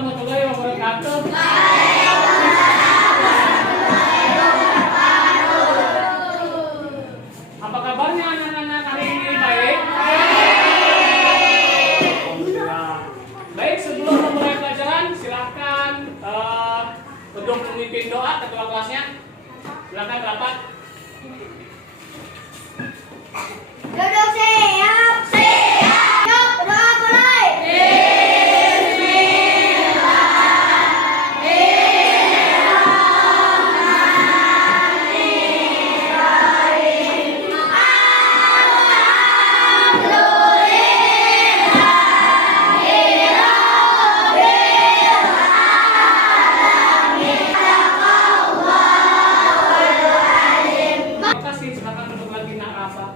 warahmatullahi wabarakatuh. Apa kabarnya anak-anak hari ini? Baik? Alhamdulillah. Baik, sebelum memulai pelajaran, silakan untuk memimpin doa ketua kelasnya. Silakan rapat. Duduk siap. Yuk, berdoa mulai. Terima kasih, silakan untuk lagi apa.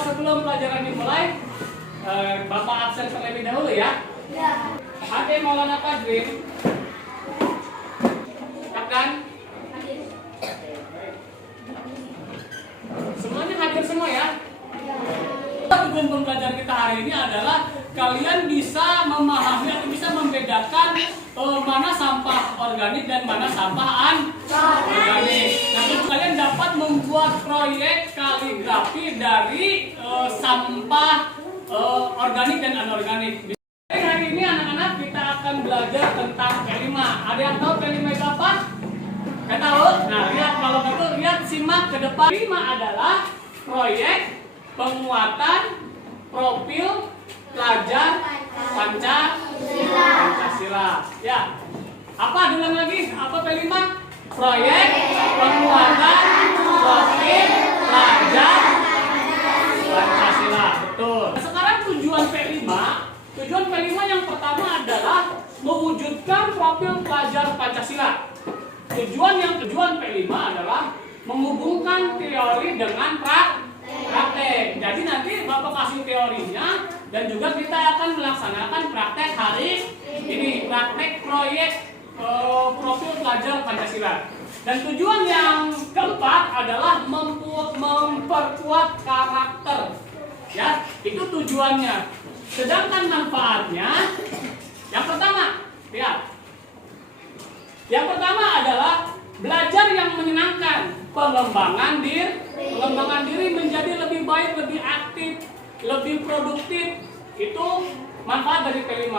Sebelum pelajaran dimulai, Bapak absen terlebih dahulu ya. Ya. Ade Maulana Fajrin, Kapten. Semuanya hadir semua ya. Tujuan pembelajaran kita hari ini adalah kalian bisa memahami atau bisa membedakan mana sampah organik dan mana sampah anorganik. Nah, kalian dapat membuat proyek kaligrafi dari sampah organik dan anorganik. Hari ini anak-anak kita akan belajar tentang P5. Ada yang tahu P5 itu apa? Nggak tahu? Nah, lihat kalau gitu, lihat simak ke depan. P5 adalah proyek penguatan profil pelajar Pancasila. Ya. Apa bilang lagi? Apa P5? Proyek penguatan profil pelajar Pancasila. Betul. Sekarang tujuan P5 yang pertama adalah mewujudkan profil pelajar Pancasila. Tujuan P5 adalah menghubungkan teori dengan praktek. Jadi nanti Bapak kasih teorinya dan juga kita akan melaksanakan praktek hari ini, praktek proyek profil pelajar Pancasila. Dan tujuan yang keempat adalah memperkuat karakter. Ya, itu tujuannya. Sedangkan manfaatnya yang pertama, lihat. Yang pertama adalah belajar yang menyenangkan, pengembangan diri menjadi lebih baik, lebih aktif, lebih produktif. Itu manfaat dari P5.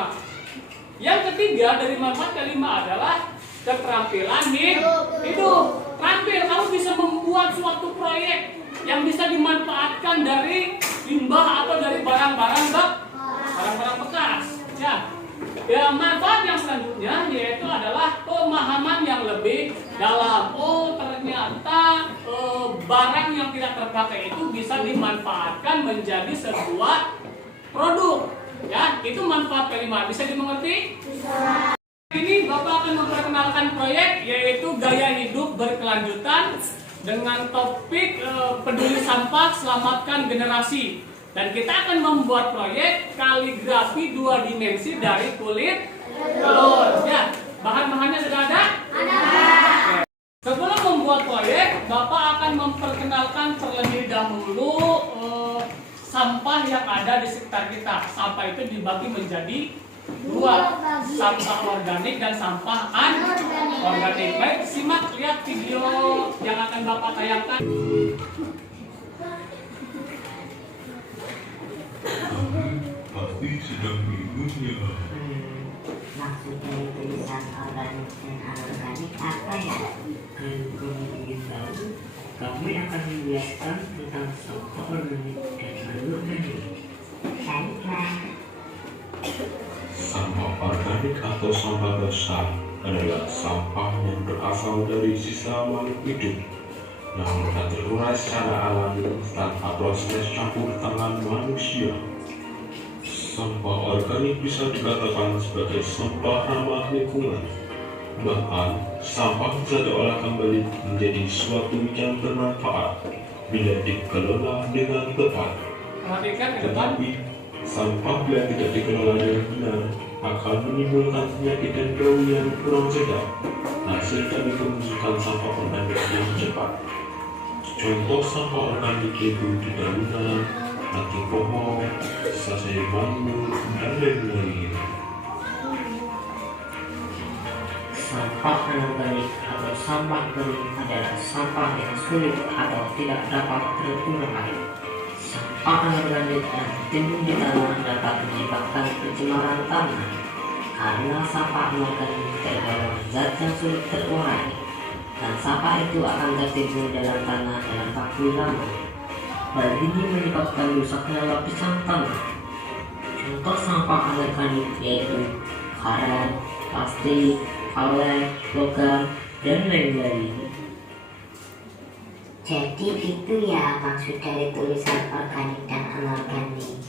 Yang ketiga dari manfaat P5 adalah keterampilan hidup. Terampil, kamu bisa membuat suatu proyek yang bisa dimanfaatkan dari limbah atau dari barang-barang bekas. Ya, manfaat yang selanjutnya yaitu adalah pemahaman yang lebih dalam. Oh, ternyata barang yang tidak terpakai itu bisa dimanfaatkan menjadi sebuah produk. Ya, itu manfaat P5. Bisa dimengerti? Bisa. Ini Bapak akan memperkenalkan proyek yaitu gaya hidup berkelanjutan dengan topik peduli sampah, selamatkan generasi. Dan kita akan membuat proyek kaligrafi 2 dimensi dari kulit telur. Ya, bahan-bahannya sudah ada? Ada. Sebelum membuat proyek, Bapak akan memperkenalkan terlebih dahulu sampah yang ada di sekitar kita. Sampah itu dibagi menjadi 2, sampah organik dan sampah anorganik. Baik, simak, lihat video yang akan Bapak tayangkan. Pasti sedang mengikutnya. Maksudnya tulisan organik dan anorganik apa ya? Dan kamu ingin tahu, kami akan menjelaskan tentang sampah organik dan anorganik. Baiklah. Sampah organik atau sampah basah adalah sampah yang berasal dari sisa makhluk hidup yang mudah terurai secara alami tanpa proses campur tangan manusia. Sampah organik bisa dikatakan sebagai sampah ramah lingkungan. Bahkan, sampah bisa diolah kembali menjadi suatu yang bermanfaat bila dikelola dengan tepat. Tetapi, sampah yang tidak dikelola dengan benar akan menimbulkan penyakit dan bau yang kurang sedap. Hasil dari pembusukan sampah organik yang cepat. Contoh sampah organik itu dedaunan, ranting pohon, sisa sayur mangrove, dan lain-lain. Sampah anorganik atau sampah kering adalah sampah yang sulit atau tidak dapat terurai. Sampah anorganik yang tertimbun di tanah dapat menyebabkan pencemaran tanah karena sampah anorganik tergolong zat yang sulit terurai, dan sampah itu akan tertimbun dalam tanah dalam waktu lama. Hal ini menyebabkan rusaknya lapisan tanah. Contoh sampah anorganik yaitu karet, plastik, kaleng, logam, dan lain-lain. Jadi itu ya maksud dari tulisan organik dan anorganik.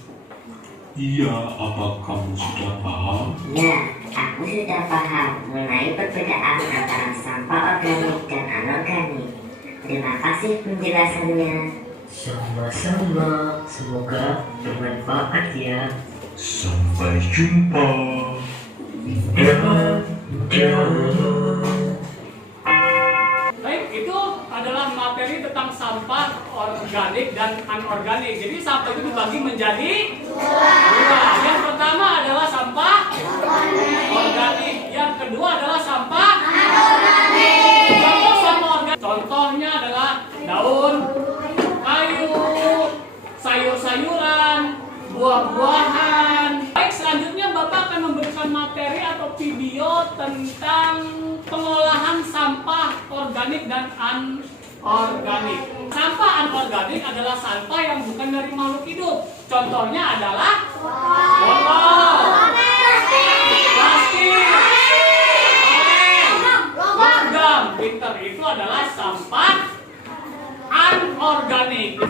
Iya, apa kamu sudah paham? Ya, aku sudah paham mengenai perbedaan antara sampah organik dan anorganik. Terima kasih penjelasannya. Sama-sama, semoga bermanfaat ya. Sampai jumpa. Baik, itu adalah materi tentang sampah organik dan anorganik. Jadi sampah itu dibagi menjadi dua. Yang pertama adalah sampah organik. Yang kedua adalah sampah anorganik. Contoh sampah organik. Contohnya adalah daun, kayu, sayur-sayuran, buah-buahan. Baik, selanjutnya Bapak akan memberikan materi atau video tentang pengolahan sampah organik dan anorganik. Sampah anorganik adalah sampah yang bukan dari makhluk hidup. Contohnya adalah botol, plastik, logam. Pinter, itu adalah sampah anorganik.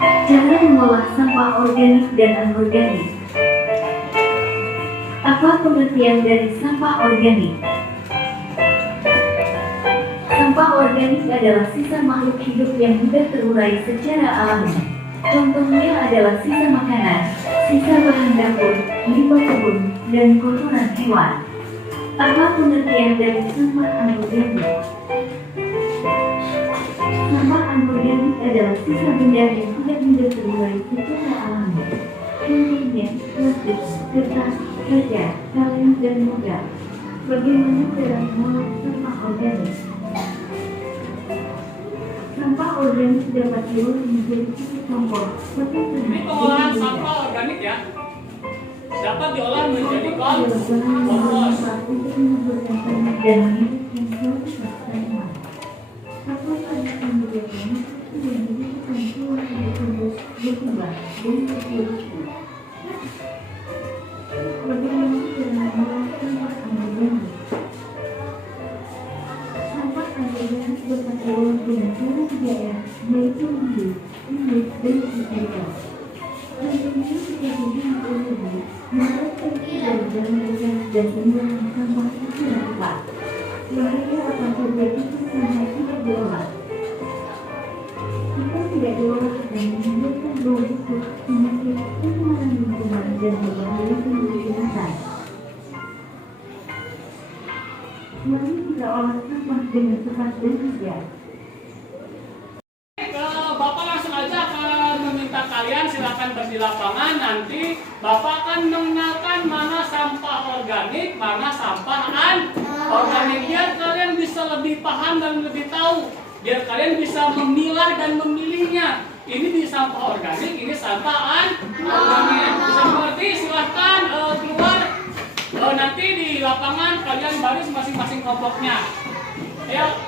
Cara mengolah sampah organik dan anorganik. Apa pengertian dari sampah organik? Sampah organik adalah sisa makhluk hidup yang mudah terurai secara alami. Contohnya adalah sisa makanan, sisa bahan dapur, limbah kebun, dan kotoran hewan. Apa pengertian dari sampah anorganik? Sampah anorganik adalah sisa benda yang tidak mudah terurai secara alami. Contohnya plastik, kertas, kaca, kaleng, dan logam. Bagaimana cara mengolah sampah organik? Sampah organik dapat diolah menjadi pupuk kompos. Ini pengolahan sampah organik ya, dapat diolah menjadi kompos. Untuk menyuburkan tanah dan menghidupkan kualitas tanaman. Sampah pada pembuatan yang dibutuhkan keluar dari kompos berkembang dan berproduksi. Bagaimana cara mengolah sampah anorganik? Sampah anorganik dapat diolah dengan cara 3R, yaitu hidup, dan dicairkan. Contohnya seperti biologi, menerapkan dari bahan dan pembuangan sampah secara tepat. Bahaya apa saja jika sampah tidak diolah? Jika tidak diolah akan menimbulkan bau busuk, penyakit, pencemaran lingkungan, dan berbahaya bagi kesehatan. Mari kita olah sampah dengan cepat dan bijak. Bapak langsung aja akan meminta kalian silakan di lapangan. Nanti Bapak akan mengenalkan mana sampah organik, mana sampah anorganik, biar kalian bisa lebih paham dan lebih tahu, biar kalian bisa memilah dan memilihnya. Ini di sampah organik, ini sampah anorganik. Bisa mengerti? Silahkan keluar. Nanti di lapangan kalian baris masing-masing kelompoknya. Ayo.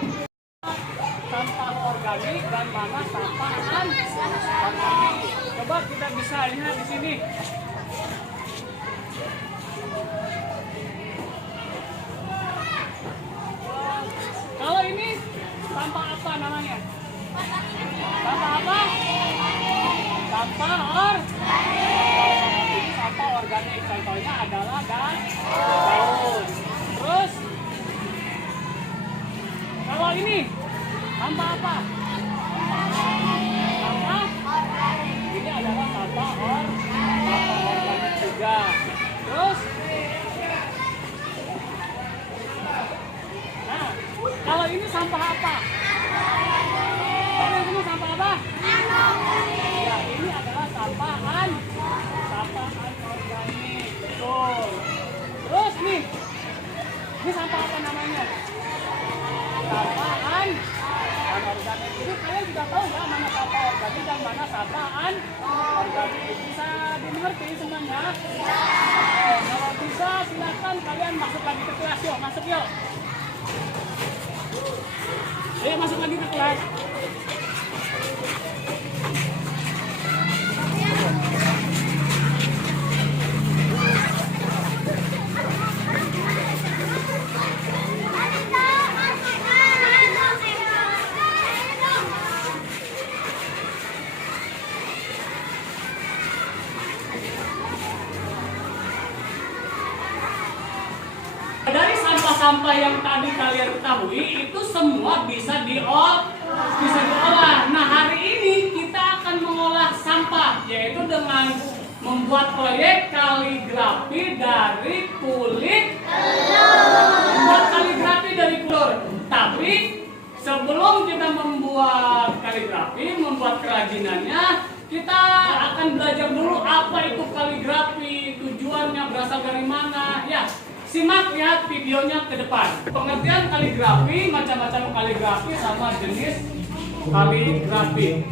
Sampah organik dan mana sampah anorganik. Coba kita bisa lihat di sini. Kalau ini sampah apa namanya? Sampah apa? Sampah organik. Sampah organik contohnya adalah daun. Terus kalau ini sampah apa? Sampah organik. Ini adalah sampah organik juga. Terus, nah, kalau ini sampah apa? Kalau ini sampah apa? Ya, ini adalah sampah anorganik. Betul. Terus, sudah tahu ya mana sampah organik dan mana sampah anorganik. Bisa dimengerti semuanya? Kalau bisa silakan kalian masuk lagi ke kelas yuk, masuk yuk. Ayo masuk lagi ke kelas. Dari sampah-sampah yang tadi kalian ketahui itu semua bisa diolah. Nah, hari ini kita akan mengolah sampah, yaitu dengan membuat proyek kaligrafi dari kulit telur. Membuat kaligrafi dari telur. Tapi sebelum kita membuat kaligrafi, membuat kerajinannya, kita akan belajar dulu apa itu kaligrafi, tujuannya, berasal dari mana. Ya, simak ya videonya ke depan. Pengertian kaligrafi, macam-macam kaligrafi sama jenis kaligrafi.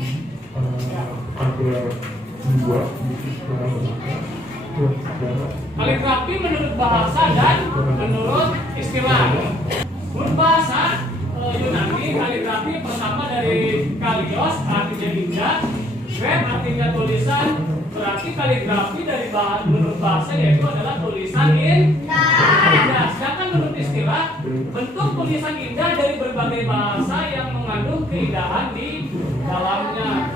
Kaligrafi menurut bahasa dan menurut istilah. Menurut bahasa Yunani, kaligrafi pertama dari kalios, artinya indah, graf artinya tulisan. Berarti kaligrafi dari menurut bahasa yaitu adalah tulisan indah. Sedangkan menurut istilah, bentuk tulisan indah dari berbagai bahasa yang mengandung keindahan di dalamnya.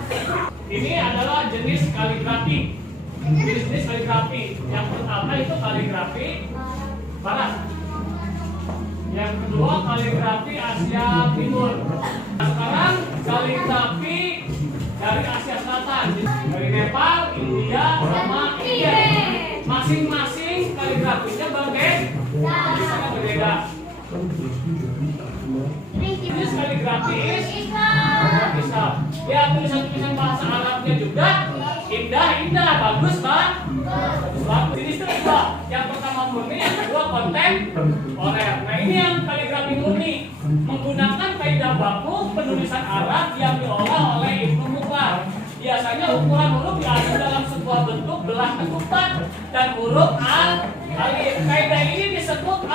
Ini adalah jenis kaligrafi. Jenis kaligrafi. Yang pertama itu kaligrafi barat. Yang kedua kaligrafi Asia Timur. Sekarang kaligrafi dari Asia Selatan, dari Nepal, India, sama India. Masing-masing kaligrafinya berbeda. Jenis kaligrafi Islam. Ya, tulisan-tulisan bahasa Arabnya juga indah, bagus. Jenis kedua, yang pertama murni, yang kedua kontemporer. Nah, ini yang kaligrafi murni, menggunakan kaidah baku penulisan Arab yang diolah oleh Ibnu Mukhtar. Biasanya ukuran huruf diatur dalam sebuah bentuk belah ketupat dan huruf alif. Kaidah ini disebut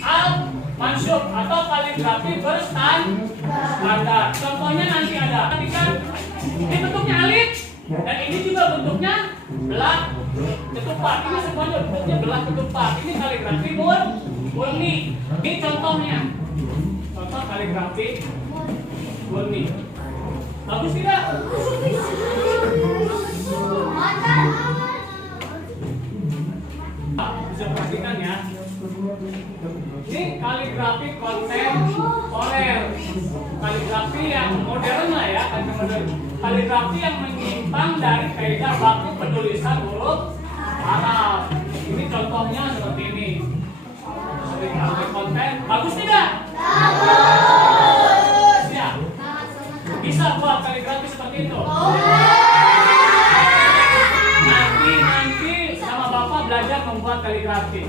al-mansyub atau kaligrafi berstandar. Contohnya nanti ada. Ini bentuknya alif dan ini juga bentuknya belah ketupat. Ini semuanya bentuknya belah ketupat. Ini kaligrafi murni. Ini contohnya. Contoh kaligrafi murni. Bagus tidak? Bisa perhatikan ya. Ini kaligrafi kontemporer. Kaligrafi yang modern lah ya, kaligrafi yang menyimpang dari kaidah baku penulisan huruf Arab. Ini contohnya seperti ini. Kaligrafi konten, bagus tidak? Bagus. Ya. Bisa buat kaligrafi seperti itu. Nanti sama Bapak belajar membuat kaligrafi.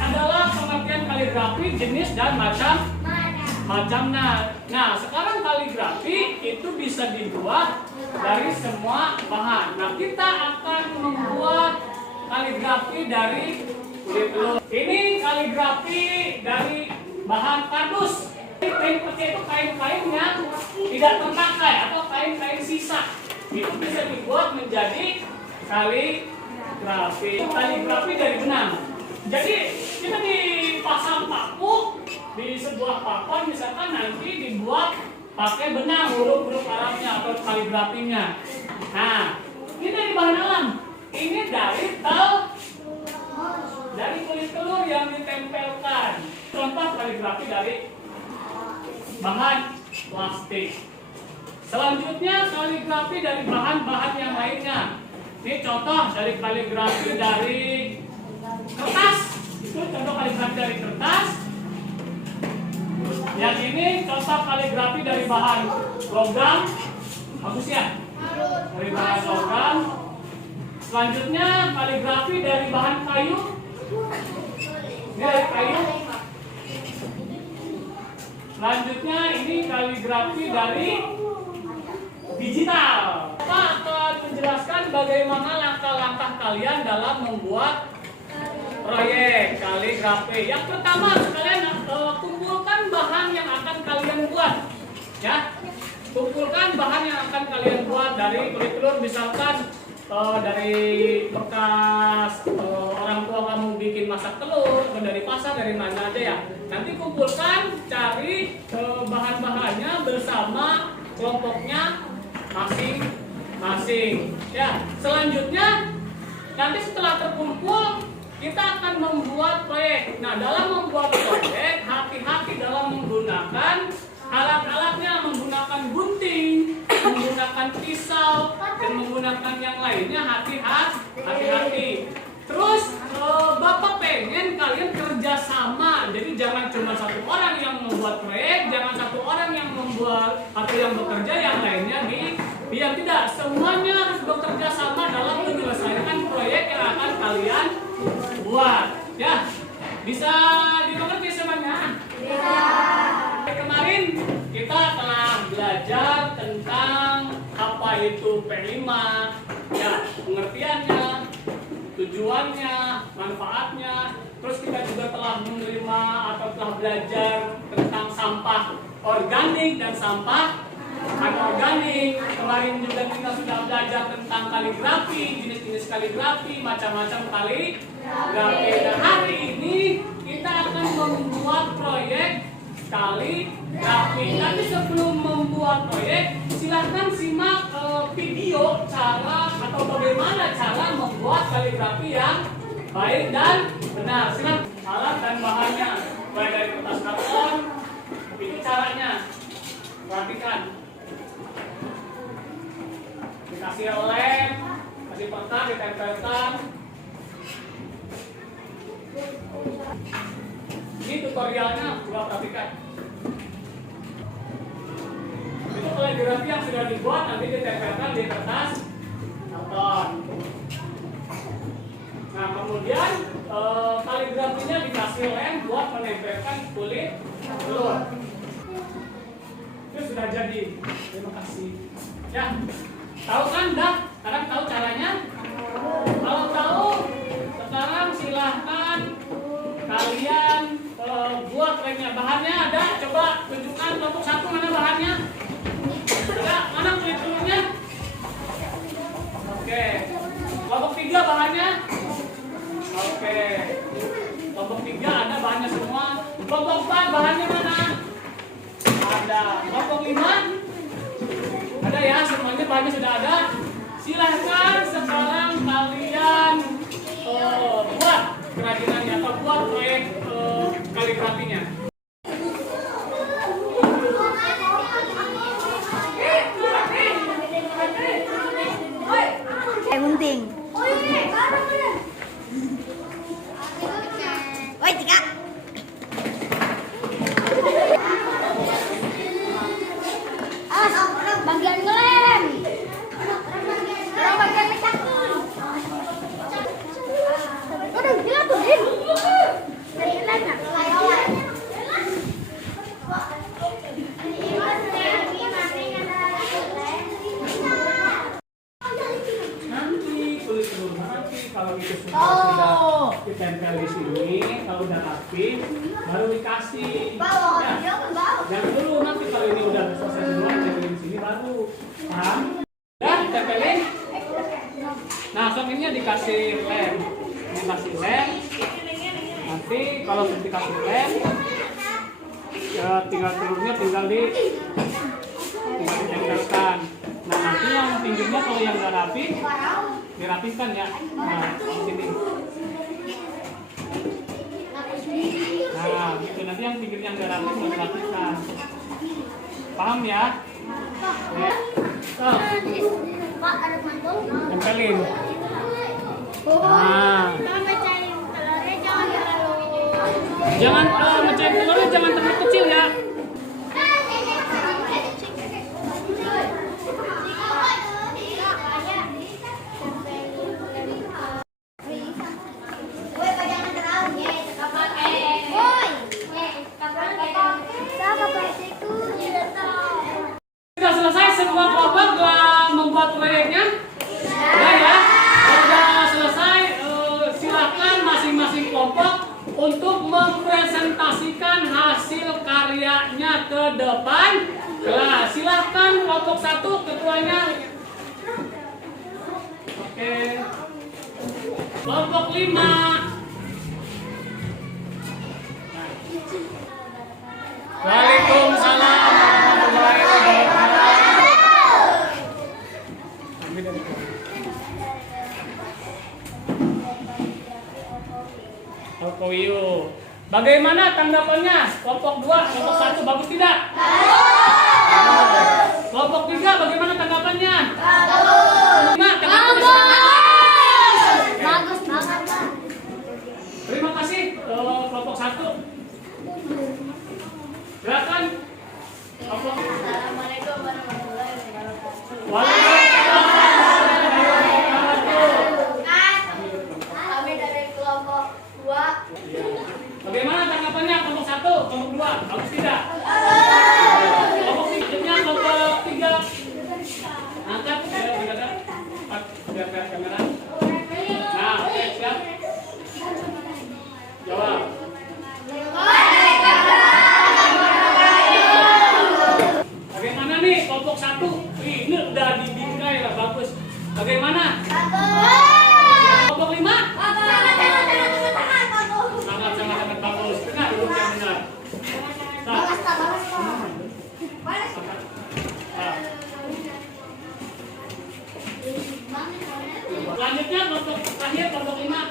Adalah pengertian kaligrafi, jenis dan macamnya. Nah, sekarang kaligrafi itu bisa dibuat dari semua bahan. Nah, kita akan membuat kaligrafi dari kulit telur. Ini kaligrafi dari bahan kardus. Kain peci itu kain-kainnya tidak terpakai atau kain-kain sisa. Itu bisa dibuat menjadi kaligrafi. Kaligrafi dari benang. Jadi kita dipasang paku di sebuah papan, misalkan nanti dibuat pakai benang huruf-huruf Arabnya atau kaligrafinya. Nah, ini dari bahan alam. Ini dari kulit telur yang ditempelkan. Contoh kaligrafi dari bahan plastik. Selanjutnya kaligrafi dari bahan-bahan yang lainnya. Ini contoh dari kaligrafi dari kertas. Itu contoh kaligrafi dari kertas. Yang ini contoh kaligrafi dari bahan logam. Bagus ya? Dari bahan logam. Selanjutnya kaligrafi dari bahan kayu. Ini dari kayu. Selanjutnya ini kaligrafi dari digital. Pak akan menjelaskan bagaimana langkah-langkah kalian dalam membuat proyek kaligrafi. Yang pertama, kalian kumpulkan bahan yang akan kalian buat. Ya, kumpulkan bahan yang akan kalian buat dari kulit-kulit, misalkan dari bekas orang tua kamu bikin masak telur, atau dari pasar, dari mana aja ya. Nanti kumpulkan, cari bahan-bahannya bersama kelompoknya masing-masing. Ya, selanjutnya nanti setelah terkumpul kita akan membuat proyek. Nah, dalam membuat proyek hati-hati dalam menggunakan alat-alatnya, menggunakan gunting, menggunakan pisau, dan menggunakan yang lainnya. Hati-hati. Terus Bapak pengen kalian kerjasama, jadi jangan cuma satu orang yang membuat proyek, jangan satu orang yang membuat atau yang bekerja, yang lainnya diam. Tidak, semuanya harus bekerja sama dalam menyelesaikan proyek yang akan kalian buat. Ya, bisa dimengerti semuanya? Bisa. Kemarin kita telah belajar tentang apa itu P5, ya, pengertiannya, tujuannya, manfaatnya. Terus kita juga telah menerima atau telah belajar tentang sampah organik dan sampah anorganik. Kemarin juga kita sudah belajar tentang kaligrafi, jenis-jenis kaligrafi, macam-macam kaligrafi. Dan hari ini kita akan membuat proyek kaligrafi. Tapi sebelum membuat proyek, silahkan simak video cara atau bagaimana cara membuat kaligrafi yang baik dan benar. Silakan. Alat dan bahannya, mulai dari kertas karton. Ini caranya, perhatikan. Dikasih lem, kasih peta, ditempelkan. Ini tutorialnya, coba perhatikan. Itu kaligrafi yang sudah dibuat, nanti ditempelkan di kertas karton. Nah, kemudian kaligrafinya dikasih lem buat menempelkan kulit telur. Itu sudah jadi. Terima kasih. Ya, tahu kan dah? Sekarang tahu caranya? Kalau tahu, sekarang silahkan kalian buat lemnya. Bahannya ada, coba tunjukkan kelompok satu mana bahannya? Ada, mana kulit telurnya? Oke. Kelompok 3 bahannya? Oke. Kelompok 3 ada bahannya semua. Kelompok 4 bahannya mana? Ada. Kelompok 5? Ada ya, semuanya bahannya sudah ada. Silahkan sekarang kalian buat kerajinannya atau buat proyek kaligrafinya. Gunting. Woi, tiga. Orang bagian ngelem. Orang bagian mecakun. Udah gila tuh, Din. Dari lem nah. Kalau itu sudah ditempel di sini, kalau udah rapi, baru dikasih. Ya, jangan dulu, nanti kalau ini udah selesai semua, tempelin di sini baru. Paham? Ya, tempelin. Nah, ini dikasih lem. Dikasih lem. Nanti kalau dikasih lem, ya tinggal telurnya tinggal ditempelkan. Nah, nanti yang pinggirnya kalau yang udah rapi, dirapikan ya. Nah, di sini. Nah, itu nanti yang pinggirnya yang udah rapi mau dirapikan. Paham ya? Ya. Pak, ada mantul. Tempelin. Nah, jangan mecahin telurnya jangan terlalu kecil ya. semua kelompok telah membuat proyeknya? Sudah ya? Sudah selesai, silakan masing-masing kelompok untuk mempresentasikan hasil karyanya ke depan. Nah, silakan kelompok 1 ketuanya. Oke. Kelompok 5. Waalaikumsalam warahmatullahi wabarakatuh. Okoyo. Bagaimana tanggapannya? Kelompok 2, kelompok 1 bagus tidak? Kelompok 3 bagaimana tanggapannya? Bagus banget. Terima kasih kelompok 1. Silakan. Assalamualaikum warahmatullahi wabarakatuh. Waalaikumsalam warahmatullahi wabarakatuh. Kami dari kelompok 2. Bagaimana tanggapannya kelompok 1, kelompok 2? Bagus tidak? Kelompok 3, kelompok 3. Angkat, ya, biar lihat kamera. Nah, oke, siap. Jawab. Bagaimana nih kelompok 1? Ini udah dibingkai lah, bagus. Bagaimana? Kelompok 5? Sangat bagus. Benar, duduk yang benar. Nah. Selanjutnya kelompok terakhir, kelompok 5.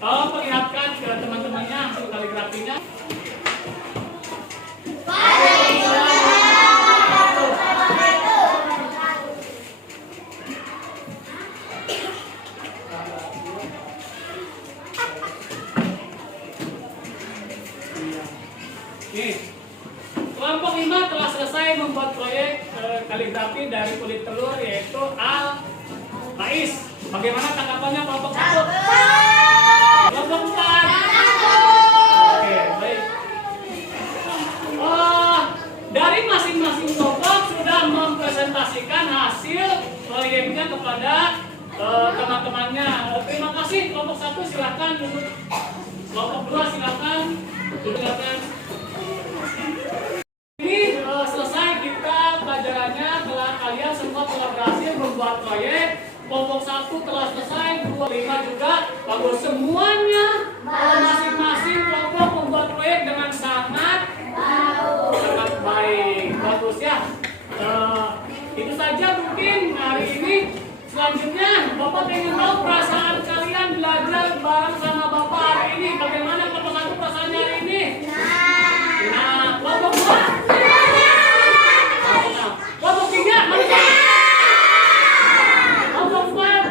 Tolong perlihatkan ke teman-temannya hasil kaligrafinya. Nih, kelompok 5 telah selesai membuat proyek kaligrafi dari kulit telur, yaitu al-Rais. Bagaimana tanggapannya kelompok 1? Kelompok 4? Oke, baik. Dari masing-masing kelompok sudah mempresentasikan hasil proyeknya kepada teman-temannya. Terima kasih. Kelompok 1 silakan duduk. Kelompok 2 silakan. Silakan. Ini selesai kita pelajarannya, telah kalian semua telah berhasil membuat proyek. Kelompok 1 telah selesai, 2, 5 juga bagus semuanya. Masing-masing kelompok membuat proyek dengan sangat baik, bagus ya. Itu saja mungkin hari ini. Selanjutnya Bapak ingin tahu perasaan kalian belajar bareng sama Bapak hari ini. Bagaimana kelompok 1 perasaannya hari ini? Nah, kelompok 2? Kelompok 3? Mana? Kelompok 4?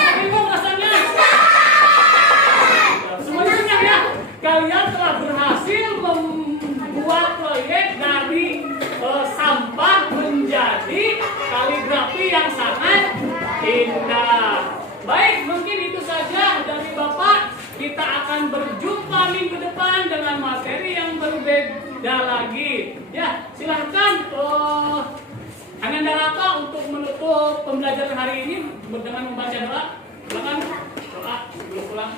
Bagaimana perasaannya? Semuanya senang ya? Kalian telah berhasil membuat proyek dari sampah menjadi kaligrafi yang sangat indah. Baik, mungkin itu saja dari Bapak. Kita akan berjumpa minggu depan dengan materi yang berbeda lagi. Ya, silahkan Ananda Raka untuk menutup pembelajaran hari ini dengan membaca doa. Silakan doa sebelum pulang.